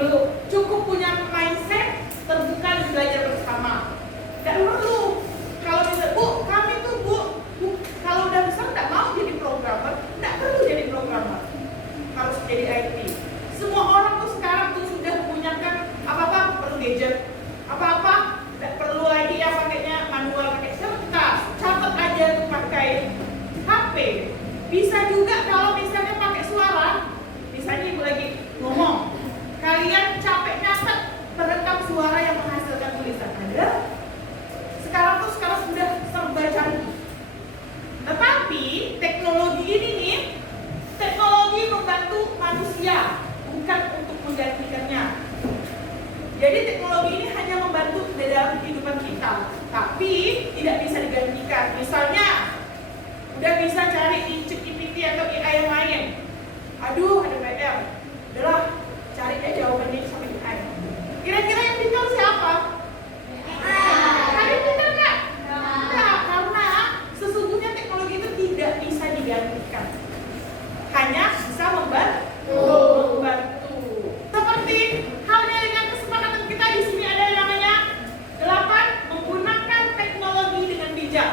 dulu, cukup punya mindset terbuka dan belajar bersama. Tidak perlu kalau bisa Bu, kami tuh Bu, kalau udah besar tidak mau jadi programmer, tidak perlu jadi programmer, harus jadi IT. Semua orang tuh sekarang tuh sudah punya kan apa-apa perlu gadget, apa-apa tidak perlu lagi ya pakainya manual, pakai kertas, catat aja tuh pakai HP. Bisa juga kalau misalnya pakai suara, misalnya Ibu lagi ngomong, kalian capek nyatet merekam suara yang menghasilkan tulisan. Ada? Sekarang sudah serba canggih. Tetapi teknologi ini nih, teknologi membantu manusia, bukan untuk menggantikannya. Jadi teknologi ini hanya membantu di dalam kehidupan kita, tapi tidak bisa digantikan. Misalnya, udah bisa cari di ChatGPT atau AI yang lain. Aduh, ada PR. Udahlah, cari aja jawabannya sama AI. Kira-kira yang pintar siapa? Kalian pintar nggak? Nah, karena sesungguhnya teknologi itu tidak bisa digantikan. Hanya bisa membantu. Seperti halnya dengan kesepakatan kita di sini ada yang namanya 8 menggunakan teknologi dengan bijak.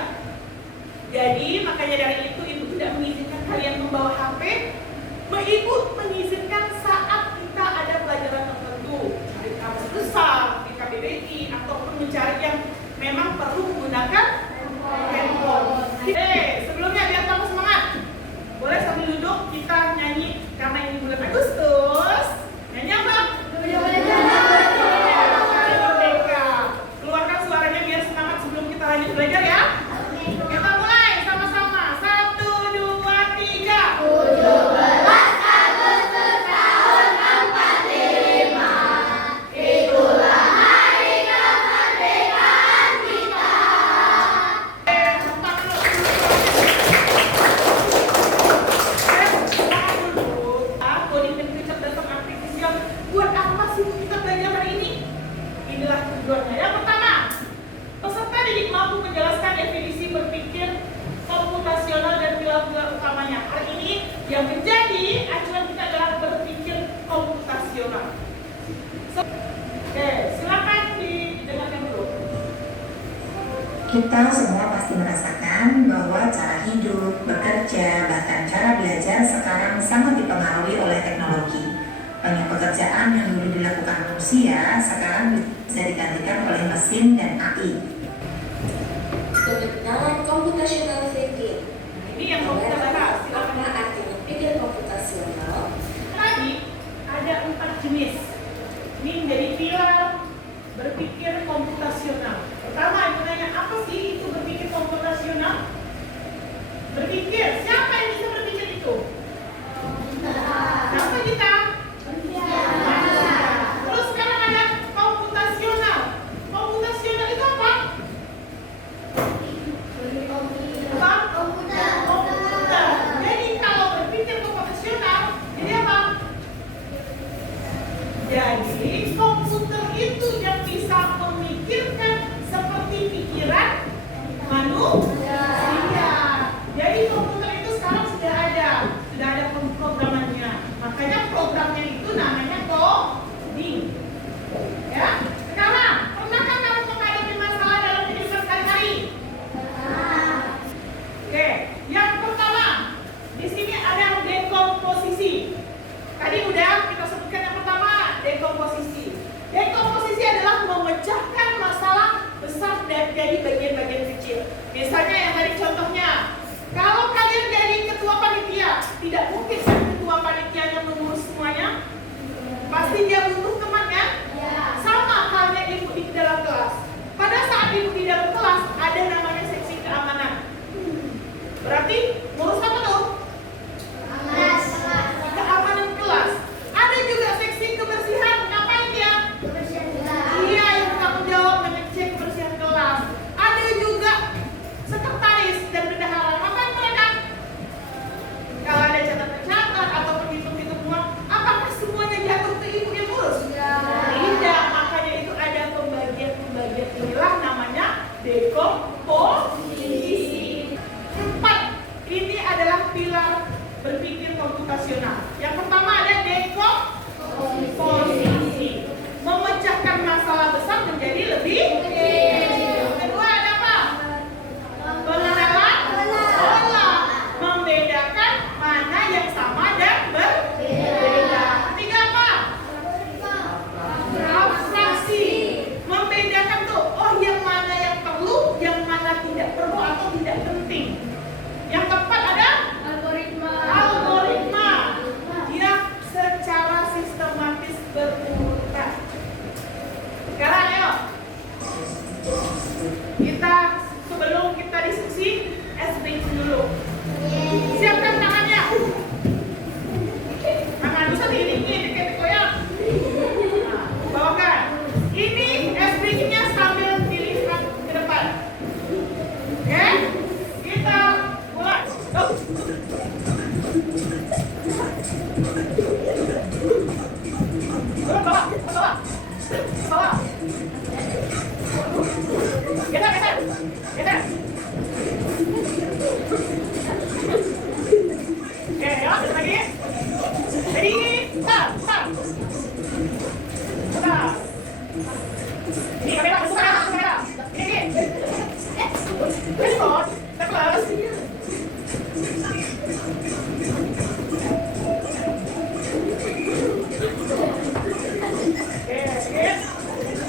Jadi makanya dari itu Ibu tidak mengizinkan kalian membawa HP. Ibu mengizinkan saat kita ada pelajaran tertentu, cari kamus besar di KBBI ataupun mencari yang memang perlu menggunakan handphone. Sebelumnya biar kamu semangat, boleh sambil duduk kita nyanyi karena ini bulan Agustus. Nyanyi apa? Merdeka. Keluarkan suaranya biar semangat sebelum kita lanjut belajar ya. Kita mulai sama-sama. 1, 2, 3. 17 Agustus tahun 45. Itulah hari kemerdekaan kita. Coding dan data artifisial. Buat apa sih kita belajar hari ini? Inilah tujuannya. Yang pertama, peserta didik mampu menjelaskan definisi berpikir komputasional dan pilar-pilar utamanya. Hari ini yang menjadi acuan kita adalah berpikir komputasional. Oke, silakan didengarkan dulu. Kita semua pasti merasakan bahwa cara hidup, bekerja, bahkan cara belajar sekarang sangat dipengaruhi oleh teknologi. Banyak pekerjaan yang dulu dilakukan manusia sekarang bisa digantikan oleh mesin dan AI. Pengenalan computational thinking. Ini yang mau kita bahas. Apa artinya pikir komputasional? Tadi ada 4 jenis. Ini menjadi pilar berpikir komputasional. Pertama, Ibu nanya, apa sih itu berpikir komputasional? Berpikir, siapa yang bisa berpikir itu? Siapa kita? Manusia. Terus sekarang ada komputasional. Komputasional itu apa? Komputer. Jadi kalau berpikir komputasional, jadi apa? Jadi komputer itu yang bisa memikirkan seperti pikiran manusia. Jadi komputer itu sekarang sudah ada pemrogramannya. Makanya programnya itu namanya coding. Ya. Sekarang, pernahkah kamu menghadapi masalah dalam kehidupan sehari-hari? Oke, yang pertama di sini ada dekomposisi. Tadi udah kita sebutkan yang pertama, dekomposisi. Dekomposisi adalah memecahkan masalah besar dan jadi bagian-bagian kecil. Misalnya yang tadi contohnya, kalau kalian jadi ketua panitia, tidak mungkin kan ketua panitianya mengurus semuanya. Pasti dia butuh teman kan? Sama halnya Ibu di dalam kelas. Pada saat Ibu di dalam kelas ada namanya seksi keamanan. Berarti ngurus apa tuh? Keamanan kelas. Ada juga seksi kebersihan. Ngapain dia? Iya, yang bertanggung jawab mengecek kebersihan kelas. Ada juga sekretaris dan bendahara. Ngapain mereka? Kalau ada catat-catat ataupun hitung-hitung uang, apakah semuanya jatuh ke Ibu yang ngurus? Tidak, makanya itu ada pembagian-pembagian. Inilah namanya dekomposisi. 4, ini adalah pilar berpikir komputasional. Yang pertama ada dekomposisi. bawah. Geser, geser. Geser. Oke, ya, lagi. Ready? Start, start. Start. Ini kamera, masuk kamera, masuk kamera. Ini. Respon, terus.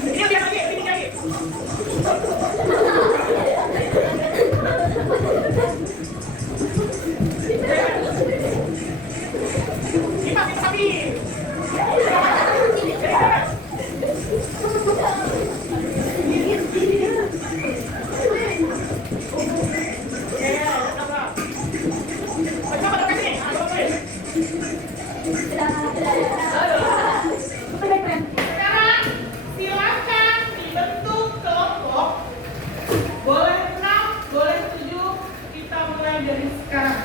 Ini biar lagi, ini lagi. Ini sapi. Sekarang silakan dibentuk kelompok. Boleh 6, boleh 7. Kita mulai dari sekarang.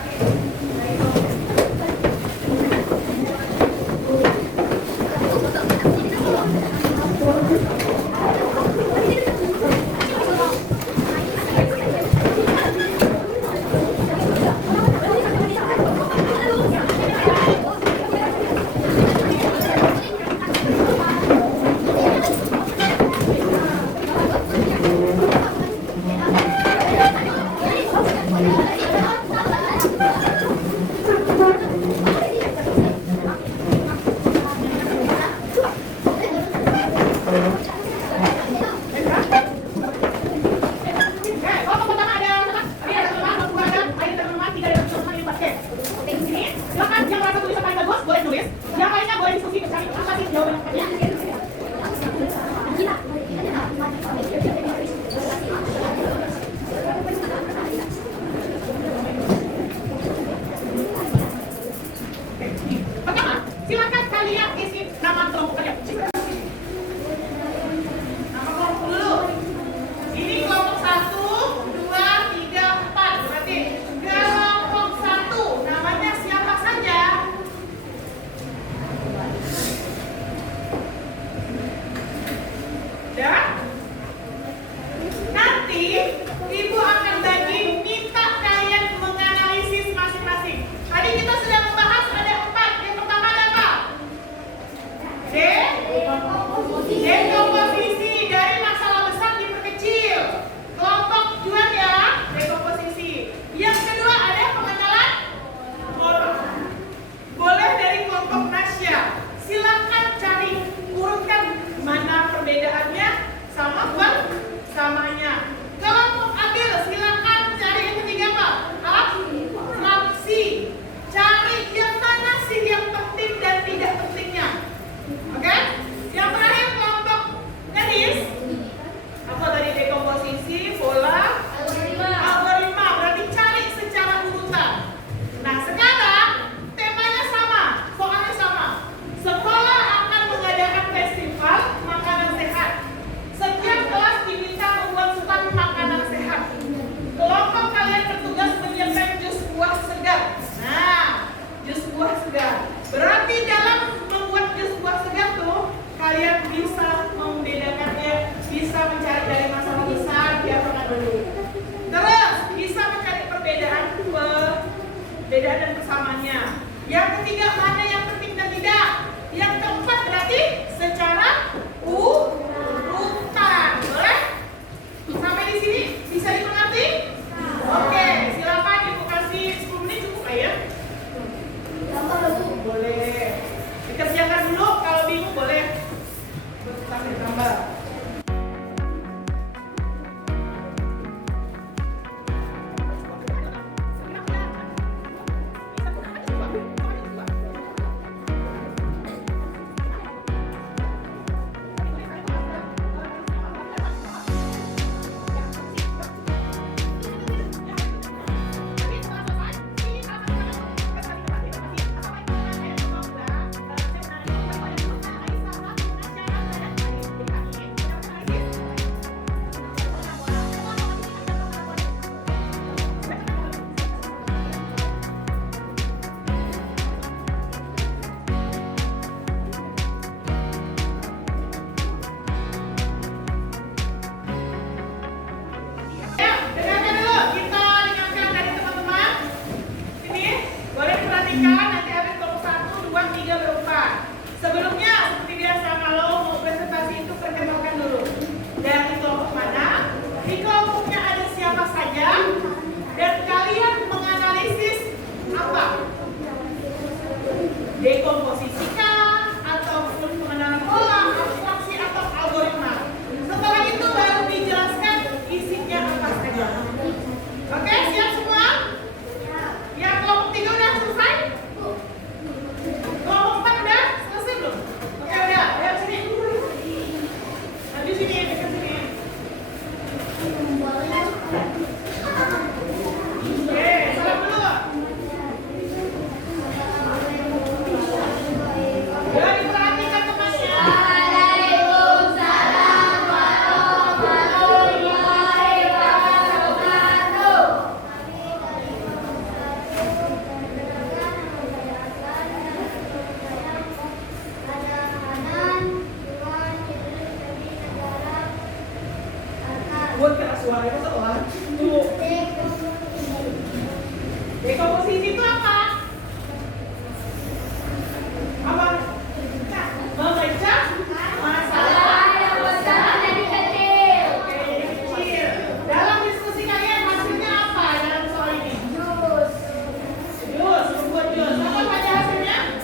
Pertama, silakan kalian isi nama kelompok kalian. Nama kelompok dulu. Ini kelompok 1, 2, 3, 4. Berarti kelompok 1 namanya siapa saja? nanti habis kelompok 1, 2, 3, berempat. Sebelumnya seperti biasa kalau mau presentasi itu perkenalkan dulu. Dari kelompok mana? Di kelompoknya ada siapa saja? Dan kalian menganalisis apa? Dekomposisikah ataupun pengenalan pola, abstraksi atau algoritma. Setelah itu baru dijelaskan isinya apa saja. Oke, siap semua? Yang kelompok 3 udah selesai? Kelompok 4 udah selesai belum? Oke, udah. Lihat sini. Lanjut sini, dekat sini. Oke, salam dulu. Ya, diperhatikan temannya. Buat keras suaranya setelah tuh. Dekomposisi itu apa? Apa? Memecah masalah yang besar jadi kecil. Oke, jadi kecil. Dalam diskusi kalian hasilnya apa dalam soal ini? Jus, membuat jus. Apa saja hasilnya?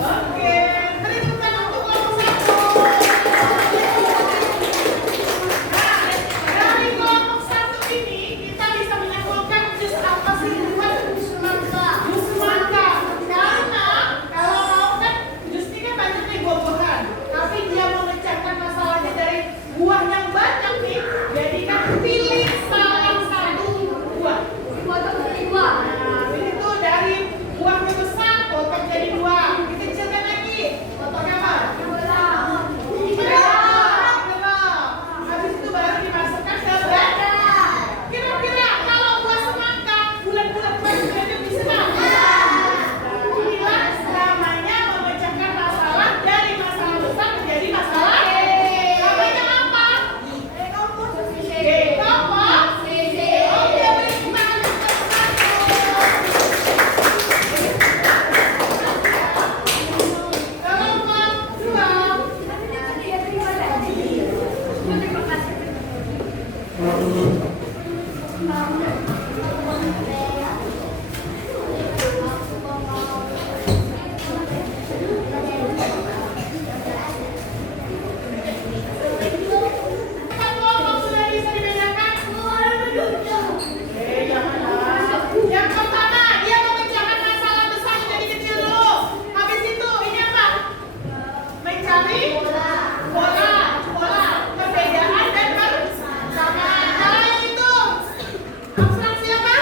Oke, beri tepuk tangan untuk kelompok 1. Nah, dari kelompok 1 ini kita bisa menyimpulkan jus apa sih? Jus semangka. Karena kalau mau kan jus ini kan banyak nih buah-buahan, tapi dia memecahkan masalahnya dari buah yang banyak nih. Jadi kan pilih salah satu buah. Nah, ini tuh dari buah yang besar potong jadi 2, dikecilkan lagi. Potongnya apa? Habis itu baru dimasukkan ke blender. Kira-kira kalau buah semangka bulat-bulat bulat-bulatnya bisa nggak? Inilah namanya memecahkan masalah dari masalah besar menjadi masalah. Namanya apa? Dekomposisi. Oke, beri tepuk tangan untuk kelompok 2. Kelompok sudah bisa dibedakan? Jangan. Yang pertama, dia memecahkan masalah besar menjadi kecil dulu. Habis itu, ini apa? Mencari pola, perbedaan dan persamaan. Nah, yang itu abstraksi apa?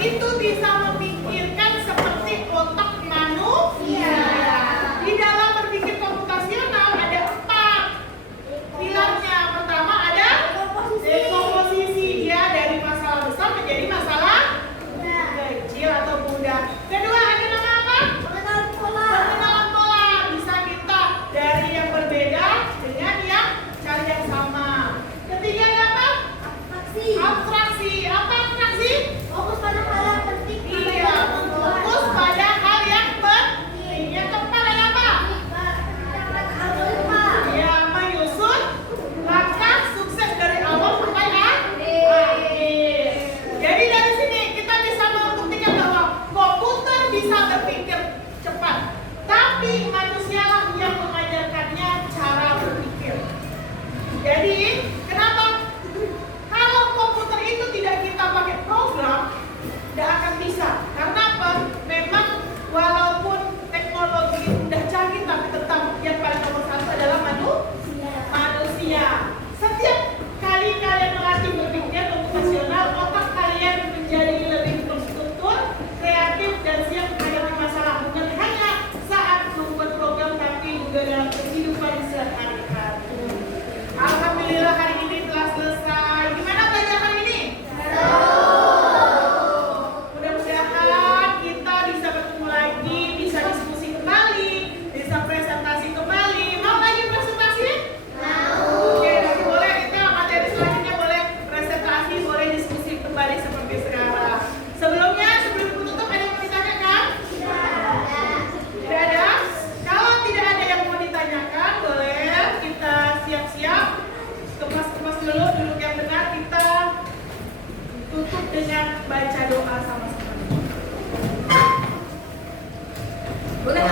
itu bisa memikirkan seperti otak manusia. Di dalam berpikir komputasional ada 4 pilarnya. Pertama ada dekomposisi, dia dari masalah besar menjadi masalah kecil atau mudah. Kedua ada nama apa? Pengenalan pola. Bisa kita dari yang berbeda dengan yang cari yang sama. Ketiga ada apa? Abstraksi. Apa abstraksi? Fokus pada hal yang penting. Iya, fokus pada hal yang penting. Yang keempat ada apa? Ya, menyusun langkah sukses dari awal sampai akhir. Jadi dari sini kita bisa membuktikan bahwa komputer bisa berpikir cepat, tapi manusialah yang mengajarkannya cara berpikir. Jadi kenapa? Kalau komputer itu tidak kita pakai program, tidak akan bisa. Karena apa? Memang walaupun teknologi udah canggih, tapi tetap yang paling nomor 1 adalah manusia. Setiap kali kalian melatih berpikir komputasional, otak kalian menjadi lebih terstruktur, kreatif, dan siap menghadapi masalah. Bukan hanya saat membuat program, tapi juga dalam kehidupan sehari-hari. Alhamdulillah hari ini telah selesai. Gimana belajar hari ini? Mudah-mudahan kita bisa bertemu lagi, bisa diskusi kembali, bisa presentasi kembali. Mau lagi presentasi? Oke, nanti boleh kita materi selanjutnya boleh presentasi, boleh diskusi kembali seperti sekarang. Sebelum tutup ada yang mau ditanyakan? Tidak ada? Kalau tidak ada yang mau ditanyakan, boleh kita siap-siap kemas-kemas dulu, duduk yang benar, kita tutup dengan baca doa sama-sama. Boleh